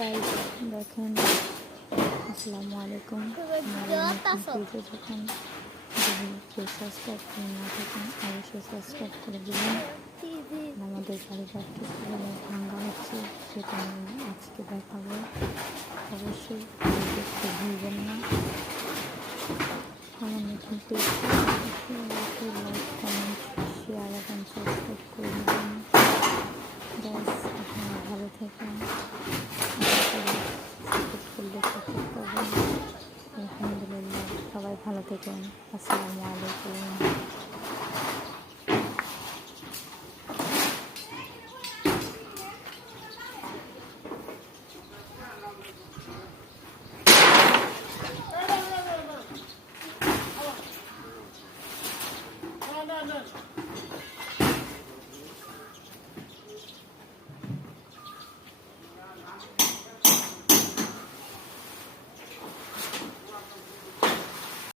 Guys দেখেন, আসসালামু আলাইকুম। পেজে যখন কেউ সাবস্ক্রাইব করে না থাকেন অবশ্যই সাবস্ক্রাইব করে দেবেন। আমাদের বাড়িঘর কীভাবে ভাঙা হচ্ছে সেটা আমি আজকে দেখাবো। অবশ্যই দেখতে ভুলবেন না। আমার নতুন পেজটা অবশ্যই লাইক, কমেন্ট, শেয়ার এবং সাবস্ক্রাইব করে দেবেন। গাইস আপনারা ভালো থাকেন, সাপোর্ট করলে সাপোর্ট পাবেন। আলহামদুলিল্লাহ, সবাই ভালো থাকেন। আসসালামু আলাইকুম।